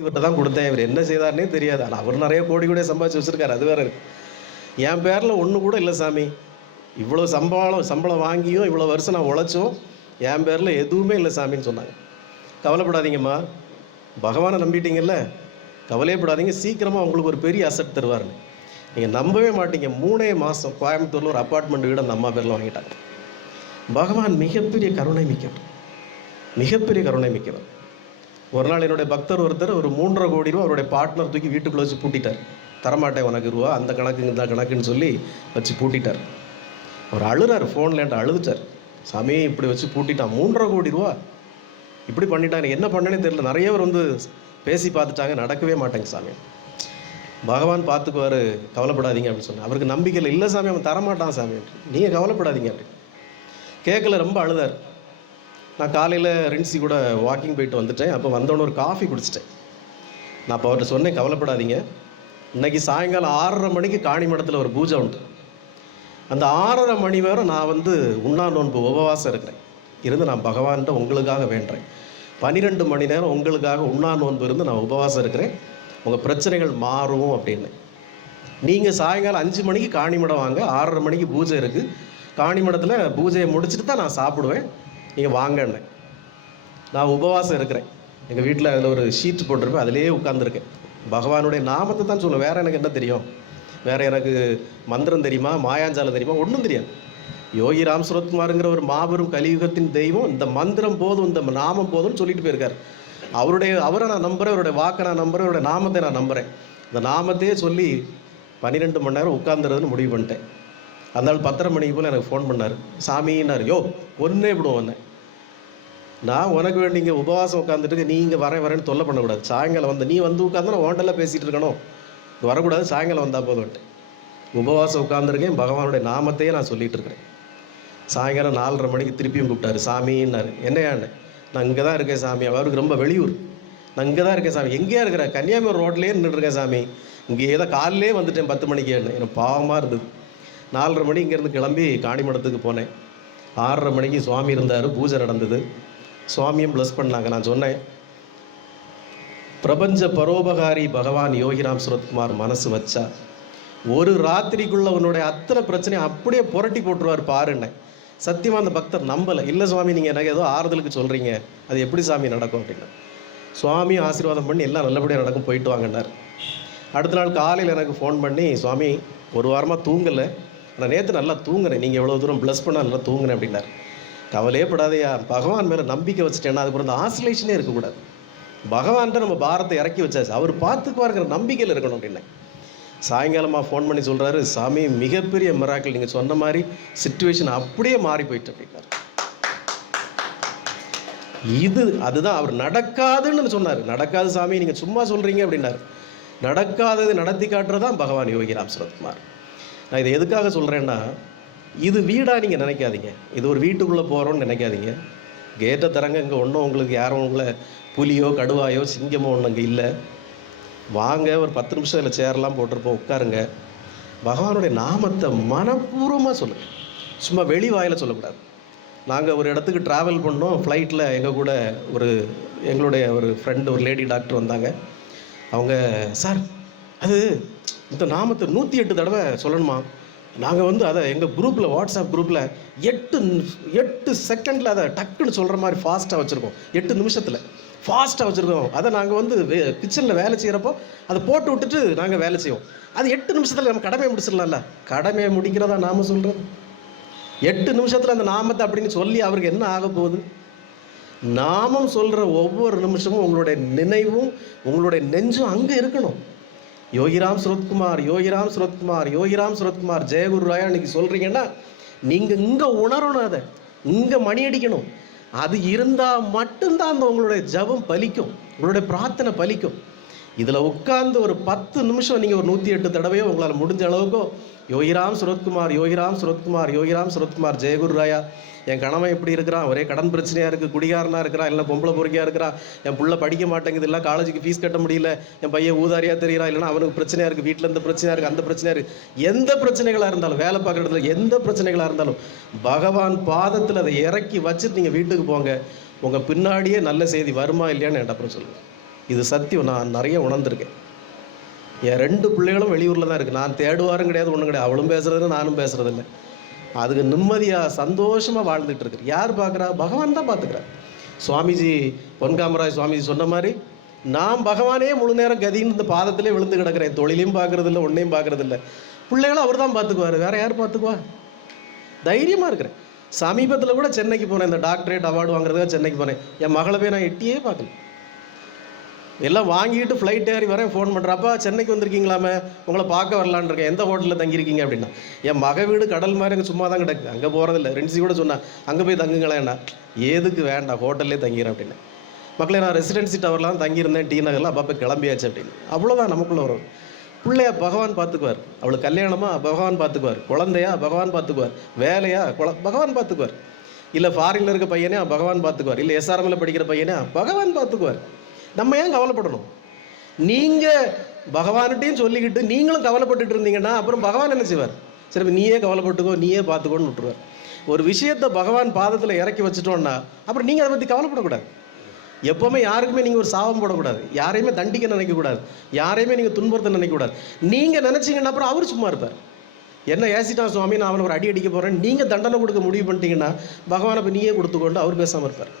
இவர்கிட்ட தான் கொடுத்தேன். இவர் என்ன செய்தார்னே தெரியாது. ஆனால் அவர் நிறைய கோடி கூட சம்பாதிச்சு வச்சிருக்காரு. அது வேற இருக்கு. என் பேரில் ஒன்று கூட இல்லை சாமி. இவ்வளோ சம்பளம் சம்பளம் வாங்கியும் இவ்வளோ வருஷம் நான் உழைச்சோம் என் பேரில் எதுவுமே இல்லை சாமின்னு சொன்னாங்க. கவலைப்படாதீங்கம்மா. பகவானை நம்பிட்டீங்கல்ல? கவலையப்படாதீங்க. சீக்கிரமாக உங்களுக்கு ஒரு பெரிய அசட் தருவாருன்னு. நீங்கள் நம்பவே மாட்டீங்க. மூணே மாதம் கோயம்புத்தூரில் ஒரு அப்பார்ட்மெண்ட் வீடு அந்த அம்மா பேரில் வாங்கிட்டாங்க. பகவான் மிகப்பெரிய கருணை மிக்கவர். மிகப்பெரிய கருணை மிக்கவர். ஒரு நாள் என்னுடைய பக்தர் ஒருத்தர் ஒரு மூன்றரை கோடி ரூபா அவருடைய பார்ட்னர் தூக்கி வீட்டுக்குள்ளே வச்சு பூட்டிட்டார். தரமாட்டேன் உனக்கு ரூபா அந்த கணக்கு இந்த கணக்குன்னு சொல்லி வச்சு பூட்டிட்டார். அவர் அழுறார் ஃபோனில் என்கிட்ட அழுதுட்டார். சாமி இப்படி வச்சு பூட்டிட்டான். மூன்றரை கோடி ரூபா. இப்படி பண்ணிட்டாங்க என்ன பண்ணேனே தெரியல. நிறைய பேர் வந்து பேசி பார்த்துட்டாங்க. நடக்கவே மாட்டேங்க சாமி. பகவான் பார்த்துக்குவார். கவலைப்படாதீங்க அப்படின்னு சொன்னேன் அவருக்கு நம்பிக்கையில் இல்லை. சாமி அவன் தரமாட்டான் சாமி. நீங்கள் கவலைப்படாதீங்க அப்படி. கேட்கல ரொம்ப அழுதார். நான் காலையில் ரின்சி கூட வாக்கிங் போயிட்டு வந்துட்டேன். அப்போ வந்தோடனே ஒரு காஃபி குடிச்சிட்டேன். நான் அப்போ அவர்கிட்ட சொன்னேன் கவலைப்படாதீங்க. இன்னைக்கு சாயங்காலம் ஆறரை மணிக்கு காணிமடத்தில் ஒரு பூஜை உண்டு. அந்த ஆறரை மணி வரை நான் வந்து உண்ணா நோன்பு உபவாசம் இருக்கிறேன். இருந்து நான் பகவான்கிட்ட உங்களுக்காக வேண்டுறேன். பன்னிரெண்டு மணி நேரம் உங்களுக்காக உண்ணா நோன்பு இருந்து நான் உபவாசம் இருக்கிறேன். உங்கள் பிரச்சனைகள் மாறும் அப்படின்னு. நீங்கள் சாயங்காலம் அஞ்சு மணிக்கு காணிமடம் வாங்க ஆறரை மணிக்கு பூஜை இருக்குது காணிமடத்தில் பூஜையை முடிச்சுட்டு தான் நான் சாப்பிடுவேன். நீங்கள் வாங்கன்னு நான் உபவாசம் இருக்கிறேன். எங்கள் வீட்டில் அதில் ஒரு ஷீட் போட்டிருப்பேன். அதிலே உட்காந்துருக்கேன் பகவானுடைய நாமத்தை தான் சொல்லுவேன். வேறு எனக்கு என்ன தெரியும்? வேறு எனக்கு மந்திரம் தெரியுமா? மாயாஞ்சாலம் தெரியுமா? ஒன்றும் தெரியாது. யோகி ராம் சுரத்குமாருங்கிற ஒரு மாபெரும் கலியுகத்தின் தெய்வம் இந்த மந்திரம் போதும் இந்த நாமம் போதும்னு சொல்லிட்டு போயிருக்காரு. அவருடைய அவரை நான் நம்புகிறேன் அவருடைய வாக்கை நான் நம்புகிறேன் அவருடைய நாமத்தை நான் நம்புகிறேன் இந்த நாமத்தையே சொல்லி பன்னிரெண்டு மணி நேரம் உட்காந்துறதுன்னு முடிவு பண்ணிட்டேன். அந்த நாள் பத்தரை மணிக்கு போல் எனக்கு ஃபோன் பண்ணார். சாமின்னார் யோ ஒன்றே விடுவோம் வந்தேன். நான் உனக்கு வேண்டிங்க உபவாசம் உட்காந்துட்டு நீங்கள் வரேன் வரேன்னு தொல்லை பண்ணக்கூடாது. சாயங்காலம் வந்து நீ வந்து உட்காந்து நான் ஓண்டெல்லாம் பேசிகிட்டு இருக்கணும். வரக்கூடாது சாயங்காலம் வந்தால் போதும்ட்டு உபவாசம் உட்காந்துருக்கேன் பகவானுடைய நாமத்தையே நான் சொல்லிகிட்டு இருக்கிறேன். சாயங்காலம் நாலரை மணிக்கு திருப்பியும் கூப்பிட்டாரு. சாமின்னாரு என்னையாண்டு நான் இங்கே தான் இருக்கேன் சாமி. அவருக்கு ரொம்ப வெளியூர். நான் இங்கே தான் இருக்கேன் சாமி. எங்கேயா இருக்கிறேன் கன்னியாகுமரி ரோட்லேயே நின்றுருக்கேன் சாமி. இங்கே ஏதோ காலையிலே வந்துட்டேன் பத்து மணிக்கு எனக்கு பாவமாக இருந்தது. நாலரை மணி இங்கேருந்து கிளம்பி காணிமடத்துக்கு போனேன். ஆறரை மணிக்கு சுவாமி இருந்தார் பூஜை நடந்தது. சுவாமியும் ப்ளஸ் பண்ணாங்க நான் சொன்னேன். பிரபஞ்ச பரோபகாரி பகவான் யோகிராம் சுரத்குமார் மனசு வச்சா ஒரு ராத்திரிக்குள்ள உன்னுடைய அத்தனை பிரச்சனையை அப்படியே புரட்டி போட்டுருவார் பாருன்னேன். சத்தியமாக அந்த பக்தர் நம்பலை. இல்லை சுவாமி நீங்கள் எனக்கு ஏதோ ஆறுதலுக்கு சொல்கிறீங்க அது எப்படி சாமி நடக்கும்? அப்படின்னா சுவாமி ஆசீர்வாதம் பண்ணி எல்லாம் நல்லபடியாக நடக்கும் போயிட்டு வாங்கினார் அடுத்த நாள் காலையில் எனக்கு ஃபோன் பண்ணி சுவாமி ஒரு வாரமாக தூங்கலை. நான் நேற்று நல்லா தூங்குறேன். நீங்கள் எவ்வளோ தூரம் ப்ளஸ் பண்ணால் நல்லா தூங்குறேன் அப்படின்னார். கவலையே படாதையா பகவான் மேலே நம்பிக்கை வச்சுட்டேன்னா அதுக்கப்புறம் அந்த ஆசிலேஷனே இருக்கக்கூடாது. பகவான்கிட்ட நம்ம பாரத்தை இறக்கி வச்சாச்சு. அவர் பார்த்துக்குவாருங்கிற நம்பிக்கையில் இருக்கணும் அப்படின்னேன் சாயங்காலமாக ஃபோன் பண்ணி சொல்கிறாரு சாமி மிகப்பெரிய மிராக்கள் நீங்கள் சொன்ன மாதிரி சுச்சுவேஷன் அப்படியே மாறி போயிட்டு அப்படின்னாரு இது அதுதான் அவர் நடக்காதுன்னு சொன்னார். நடக்காது சாமி நீங்கள் சும்மா சொல்கிறீங்க அப்படின்னாரு. நடக்காதது நடத்தி காட்டுறதான் பகவான் யோகி யோகிராம் சுரத்குமார் நான் இதை எதுக்காக சொல்கிறேன்னா இது வீடாக நீங்கள் நினைக்காதீங்க. இது ஒரு வீட்டுக்குள்ளே போகிறோன்னு நினைக்காதீங்க. கேட்டை தரங்க இங்கே ஒன்றும் உங்களுக்கு யாரும் உங்களை புலியோ கடுவாயோ சிங்கமோ ஒன்றும் அங்கே இல்லை. வாங்க ஒரு பத்து நிமிஷம் இல்லை சேர்லாம் போட்டிருப்போம் உட்காருங்க. பகவானுடைய நாமத்தை மனப்பூர்வமாக சொல்லுங்கள் சும்மா வெளி வாயில் சொல்லக்கூடாது. நாங்கள் ஒரு இடத்துக்கு ட்ராவல் பண்ணோம் ஃப்ளைட்டில் எங்கள் கூட ஒரு எங்களுடைய ஒரு ஃப்ரெண்டு ஒரு லேடி டாக்டர் வந்தாங்க. அவங்க சார் அது இந்த நாமத்தை நூற்றி எட்டு தடவை சொல்லணுமா? நாங்கள் வந்து அதை எங்கள் குரூப்பில் வாட்ஸ்அப் குரூப்பில் எட்டு எட்டு செகண்டில் அதை டக்குன்னு சொல்கிற மாதிரி ஃபாஸ்ட்டாக வச்சுருக்கோம். எட்டு நிமிஷத்தில். ஃபாஸ்ட்டாக வச்சுருக்கோம். அதை நாங்கள் வந்து கிச்சனில் வேலை செய்கிறப்போ அதை போட்டு விட்டுட்டு நாங்கள் வேலை செய்வோம். அது எட்டு நிமிஷத்தில் நம்ம கடமையை முடிச்சிடலாம்ல? கடமையை முடிக்கிறதா நாம சொல்கிறது எட்டு நிமிஷத்தில் அந்த நாமத்தை அப்படின்னு சொல்லி அவருக்கு என்ன ஆக போகுது? நாமம் சொல்கிற ஒவ்வொரு நிமிஷமும் உங்களுடைய நினைவும் உங்களுடைய நெஞ்சும் அங்கே இருக்கணும். யோகிராம் சுரத்குமார் யோகிராம் சுரத்குமார் யோகிராம் சுரத்குமார் ஜெயகுரு ராயா இன்னைக்கு சொல்கிறீங்கன்னா நீங்கள் இங்கே உணரணும் அதை. இங்கே மணி அடிக்கணும். அது இருந்தால் மட்டும்தான் அந்த உங்களுடைய ஜபம் பலிக்கும். உங்களுடைய பிரார்த்தனை பலிக்கும். இதில் உட்கார்ந்து ஒரு பத்து நிமிஷம் நீங்கள் ஒரு நூற்றி எட்டு தடவையோ உங்களால் முடிஞ்ச அளவுக்கோ யோகிராம் சுரத்குமார் யோகிராம் சுரத்குமார் யோகிராம் சுரத்குமார் ஜெயகுரு ராயா என் கணவன் எப்படி இருக்கிறான்? ஒரே கடன் பிரச்சனையாக இருக்குது குடிகாரனாக இருக்கிறான் இல்லை பொம்பளை பொறுக்கியாக இருக்கிறான்? என் புள்ள படிக்க மாட்டேங்குது இல்லை காலேஜுக்கு ஃபீஸ் கட்ட முடியல என் பையன் ஊதாரியாக தெரிகிறான் இல்லைனா அவனுக்கு பிரச்சனையாக இருக்குது வீட்டில் இந்த பிரச்சனையாக இருக்குது அந்த பிரச்சனையாக இருக்குது எந்த பிரச்சனைகளாக இருந்தாலும் வேலை பார்க்குற இடத்துல எந்த பிரச்சனைகளாக இருந்தாலும் பகவான் பாதத்தில் அதை இறக்கி வச்சுட்டு நீங்கள் வீட்டுக்கு போங்க. உங்கள் பின்னாடியே நல்ல செய்தி வருமா இல்லையான்னு என்கிட்ட அப்புறம் சொல்லுங்கள் இது சத்தியம் நான் நிறைய உணர்ந்திருக்கேன். என் ரெண்டு பிள்ளைகளும் வெளியூரில் தான் இருக்குது நான் தேடுவாரும் கிடையாது ஒன்றும் கிடையாது. அவளும் பேசுறது நானும் பேசுறதில்ல. அதுக்கு நிம்மதியாக சந்தோஷமாக வாழ்ந்துட்டு இருக்கு யார் பார்க்குறா? பகவான் தான் பார்த்துக்கிறார். சுவாமிஜி பொன்காமராஜ் சுவாமிஜி சொன்ன மாதிரி நான் பகவானே முழு நேரம் கதின்னு இந்த பாதத்திலே விழுந்து கிடக்கிறேன். தொழிலையும் பார்க்குறதில்ல ஒன்றையும் பார்க்குறதில்ல. பிள்ளைகளும் அவர் தான் பார்த்துக்குவார். வேறு யார் பார்த்துக்குவா? தைரியமாக இருக்கிறேன். சமீபத்தில் கூட சென்னைக்கு போனேன். இந்த டாக்டரேட் அவார்டு வாங்குறதுக்காக சென்னைக்கு போனேன். என் மகளை போய் நான் எட்டியே பார்க்கல. எல்லாம் வாங்கிட்டு ஃப்ளைட் ஏறி வரேன் ஃபோன் பண்ணுறப்பா சென்னைக்கு வந்திருக்கீங்களாமே? உங்களை பார்க்க வரலான்னு இருக்கேன். எந்த ஹோட்டலில் தங்கியிருக்கீங்க அப்படின்னா? என் மக வீடு கடல் மாதிரி அங்கே சும்மா தான் கிடக்கு. அங்கே போகிறதில்ல ரெண்டு கூட சொன்னேன் அங்கே போய் தங்குங்களேன்னா ஏதுக்கு வேண்டாம் ஹோட்டல்லே தங்கிறேன் அப்படின்னு. மக்களே நான் ரெசிடென்சி டவர்லாம் தங்கியிருந்தேன். டி நகரில் அப்போ கிளம்பியாச்சு அப்படின்னு. அவ்வளோதான் நமக்குள்ளே வரும் பிள்ளையா பகவான் பார்த்துக்குவார். அவளுக்கு கல்யாணமா பகவான் பார்த்துக்குவார். குழந்தையா பகவான் பார்த்துக்குவார். வேலையா குழ பகவான் பார்த்துக்குவார். இல்லை ஃபாரினில் இருக்க பையனே பகவான் பார்த்துக்குவார். இல்லை எஸ்ஆர்எம்ல படிக்கிற பையனே பகவான் பார்த்துக்குவார். நம்ம ஏன் கவலைப்படணும்? நீங்கள் பகவான்கிட்டையும் சொல்லிக்கிட்டு நீங்களும் கவலைப்பட்டுட்டு இருந்தீங்கன்னா அப்புறம் பகவான் என்ன செய்வார்? சரி நீயே கவலைப்பட்டுக்கோ நீயே பார்த்துக்கோன்னு விட்டுருவார். ஒரு விஷயத்தை பகவான் பாதத்தில் இறக்கி வச்சுட்டோன்னா அப்புறம் நீங்கள் அதை பற்றி கவலைப்படக்கூடாது. எப்போவுமே யாருக்குமே நீங்கள் ஒரு சாபம் போடக்கூடாது. யாரையுமே தண்டிக்க நினைக்கக்கூடாது. யாரையுமே நீங்கள் துன்புறுத்த நினைக்கக்கூடாது. நீங்கள் நினச்சிங்கன்னா அப்புறம் அவர் சும்மா இருப்பார். என்ன ஏசிட்டான் சுவாமி நான் அவனை ஒரு அடி அடிக்க போகிறேன் நீங்கள் தண்டனை கொடுக்க முடிவு பண்ணிட்டீங்கன்னா பகவானை இப்போ நீயே கொடுத்துக்கொண்டு அவர் பேசாமல் இருப்பார்.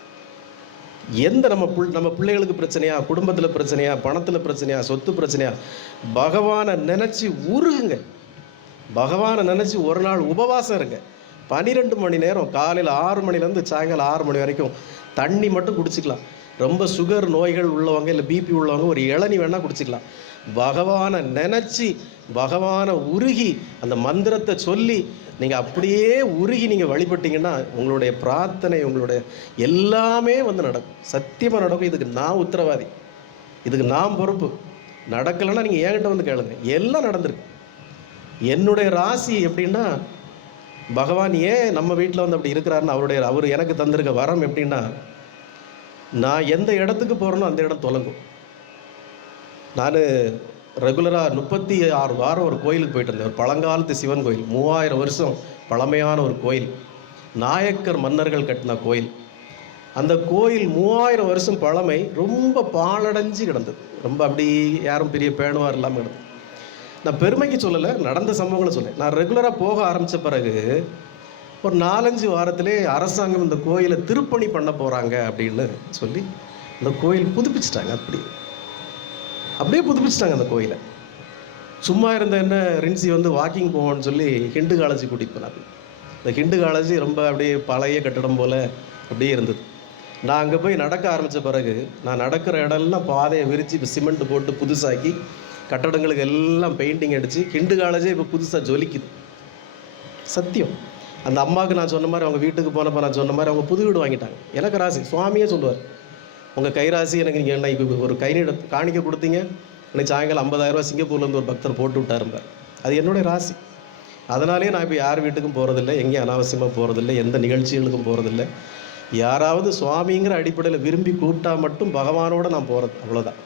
எந்த நம்ம புள் நம்ம பிள்ளைகளுக்கு பிரச்சனையா குடும்பத்தில் பிரச்சனையா பணத்தில் பிரச்சனையா சொத்து பிரச்சனையா பகவானை நினச்சி உருகுங்க. பகவானை நினச்சி ஒரு நாள் உபவாசம் இருங்க. பன்னிரெண்டு மணி நேரம் காலையில் ஆறு மணிலேருந்து சாயங்காலம் ஆறு மணி வரைக்கும் தண்ணி மட்டும் குடிச்சிக்கலாம். ரொம்ப சுகர் நோய்கள் உள்ளவங்க இல்லை பிபி உள்ளவங்க ஒரு இளநி வேணால் குடிச்சிக்கலாம். பகவானை நினச்சி பகவானை உருகி அந்த மந்திரத்தை சொல்லி நீங்கள் அப்படியே உருகி நீங்கள் வழிபட்டீங்கன்னா உங்களுடைய பிரார்த்தனை உங்களுடைய எல்லாமே வந்து நடக்கும். சத்தியமாக நடக்கும். இதுக்கு நான் உத்தரவாதி. இதுக்கு நான் பொறுப்பு. நடக்கலைன்னா நீங்கள் என்கிட்ட வந்து கேளுங்க. எல்லாம் நடந்திருக்கு. என்னுடைய ராசி எப்படின்னா பகவான் ஏன் நம்ம வீட்டில் வந்து அப்படி இருக்கிறாருன்னு அவருடைய அவர் எனக்கு தந்திருக்க வரம் எப்படின்னா நான் எந்த இடத்துக்கு போகிறேனோ அந்த இடம் தொலங்கும். நான் ரெகுலராக முப்பத்தி ஆறு வாரம் ஒரு கோயிலுக்கு போயிட்டு இருந்தேன். ஒரு பழங்காலத்து சிவன் கோயில். மூவாயிரம் வருஷம் பழமையான ஒரு கோயில். நாயக்கர் மன்னர்கள் கட்டின கோயில். அந்த கோயில் மூவாயிரம் வருஷம் பழமை ரொம்ப பாழடைஞ்சு கிடந்தது. ரொம்ப அப்படி யாரும் பெரிய பேணுவார் இல்லாமல் கிடந்தது. நான் பெருமைக்கு சொல்லலை நடந்த சம்பவங்களை சொல்லேன் நான் ரெகுலராக போக ஆரம்பித்த பிறகு ஒரு நாலஞ்சு வாரத்திலே அரசாங்கம் இந்த கோயிலை திருப்பணி பண்ண போகிறாங்க அப்படின்னு சொல்லி இந்த கோயில் புதுப்பிச்சிட்டாங்க அப்படி அப்படியே புதுப்பிச்சிட்டாங்க அந்த கோயிலை. சும்மா இருந்த என்ன ரின்சி வந்து வாக்கிங் போவோன்னு சொல்லி ஹிண்டு காலேஜ் கூட்டிகிட்டு போனாங்க. இந்த ஹிண்டு காலேஜ் ரொம்ப அப்படியே பழைய கட்டடம் போல் அப்படியே இருந்தது. நான் அங்கே போய் நடக்க ஆரம்பித்த பிறகு நான் நடக்கிற இடம்லாம் பாதையை விரித்து இப்போ சிமெண்ட் போட்டு புதுசாக்கி கட்டடங்களுக்கு எல்லாம் பெயிண்டிங் அடித்து ஹிண்டு காலேஜே இப்போ புதுசாக ஜொலிக்குது. சத்தியம். அந்த அம்மாவுக்கு நான் சொன்ன மாதிரி அவங்க வீட்டுக்கு போனப்போ நான் சொன்ன மாதிரி அவங்க புது வீடு வாங்கிட்டாங்க. எனக்கு ராசி. சுவாமியே சொல்லுவார். உங்கள் கைராசி எனக்கு நீங்கள் என்ன இப்போ ஒரு கை காணிக்க கொடுத்தீங்க. இன்னைக்கு சாயங்காலம் 50000 சிங்கப்பூர்லேருந்து ஒரு பக்தர் போட்டு விட்டாரும்பார் அது என்னுடைய ராசி. அதனாலேயே நான் இப்போ யார் வீட்டுக்கும் போகிறதில்ல எங்கேயும் அனாவசியமாக போகிறதில்ல எந்த நிகழ்ச்சிகளுக்கும் போகிறதில்ல யாராவது சுவாமிங்கிற அடிப்படையில் விரும்பி கூப்பிட்டா மட்டும் பகவானோட நான் போகிறது அவ்வளோதான்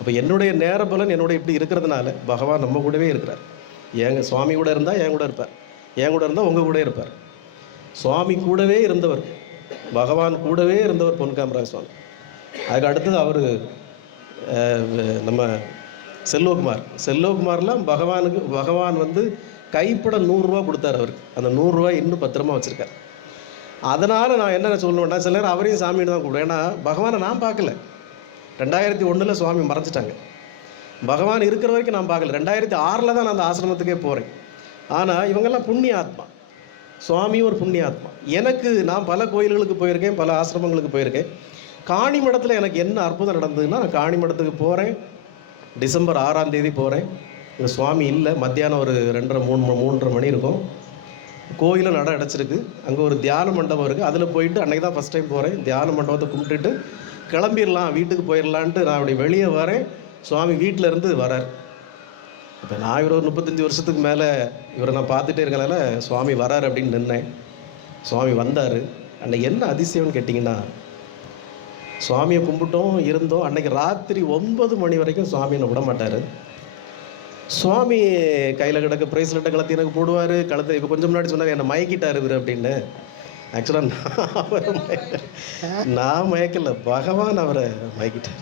அப்போ என்னுடைய நேர பலன் என்னோட இப்படி இருக்கிறதுனால பகவான் நம்ம கூடவே இருக்கிறார். ஏங்க சுவாமி கூட இருந்தால் என் கூட இருப்பார். என் கூட இருந்தால் உங்கள் கூட இருப்பார். சுவாமி கூடவே இருந்தவர் பகவான் கூடவே இருந்தவர் பொன்காமராஜ சுவாமி. அதுக்கு அடுத்தது அவர் நம்ம செல்வகுமார். செல்வகுமார்லாம் பகவானுக்கு பகவான் வந்து கைப்பட நூறுரூவா கொடுத்தாரு அவருக்கு. அந்த நூறுரூவா இன்னும் பத்திரமா வச்சுருக்கார். அதனால் நான் என்ன சொல்லுவேன்னா சில நேரம் அவரையும் சாமின்னு தான் கூப்பிடுவேன். ஏன்னா பகவானை நான் பார்க்கல. ரெண்டாயிரத்தி ஒன்றில் சுவாமி மறைச்சிட்டாங்க பகவான் இருக்கிற வரைக்கும் நான் பார்க்கல. ரெண்டாயிரத்தி ஆறில் தான் நான் அந்த ஆசிரமத்துக்கே போகிறேன் ஆனால் இவங்கெல்லாம் புண்ணிய ஆத்மா. சுவாமியும் ஒரு புண்ணிய ஆத்மா. எனக்கு நான் பல கோயில்களுக்கு போயிருக்கேன் பல ஆசிரமங்களுக்கு போயிருக்கேன். காணிமடத்தில் எனக்கு என்ன அற்புதம் நடந்ததுன்னா நான் காணிமடத்துக்கு போகிறேன் டிசம்பர் ஆறாம் தேதி போகிறேன் இங்கே சுவாமி இல்லை. மத்தியானம் ஒரு ரெண்டரை மூணு மூன்றரை மணி இருக்கும். கோயிலும் நட அடைச்சிருக்கு. அங்கே ஒரு தியான மண்டபம் இருக்குது அதில் போயிட்டு அன்றைக்கி தான் ஃபஸ்ட் டைம் போகிறேன் தியான மண்டபத்தை கும்பிட்டுட்டு கிளம்பிடலாம் வீட்டுக்கு போயிடலான்ட்டு நான் அப்படி வெளியே வரேன். சுவாமி வீட்டிலேருந்து வரார். இப்போ நான் இவர் ஒரு முப்பத்தஞ்சு வருஷத்துக்கு மேலே இவரை நான் பார்த்துட்டே இருக்கனால சுவாமி வரார் அப்படின்னு நின்னேன். சுவாமி வந்தார். அன்னைக்கு என்ன அதிசயம்னு கேட்டிங்கன்னா சுவாமியை கும்பிட்டோம் இருந்தோம். அன்றைக்கி ராத்திரி ஒன்பது மணி வரைக்கும் சுவாமியை விட மாட்டார். சுவாமி கையில் கிடக்க ப்ரைஸ்லெட்டை கலத்தி எனக்கு போடுவார். கலத்தை இப்போ கொஞ்சம் முன்னாடி சொன்னார் என்னை மயக்கிட்டார் இவர் அப்படின்னு. ஆக்சுவலாக நான் அவரை நான் மயக்கல. பகவான் அவரை மயக்கிட்டார்.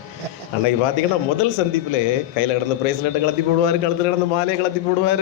அன்னைக்கு பார்த்தீங்கன்னா முதல் சந்திப்பிலே கையில் கிடந்த பிரேஸ்லெட்டை கலத்தி போடுவார் கழுத்தில் கிடந்த மாலையை கலத்தி போடுவார்.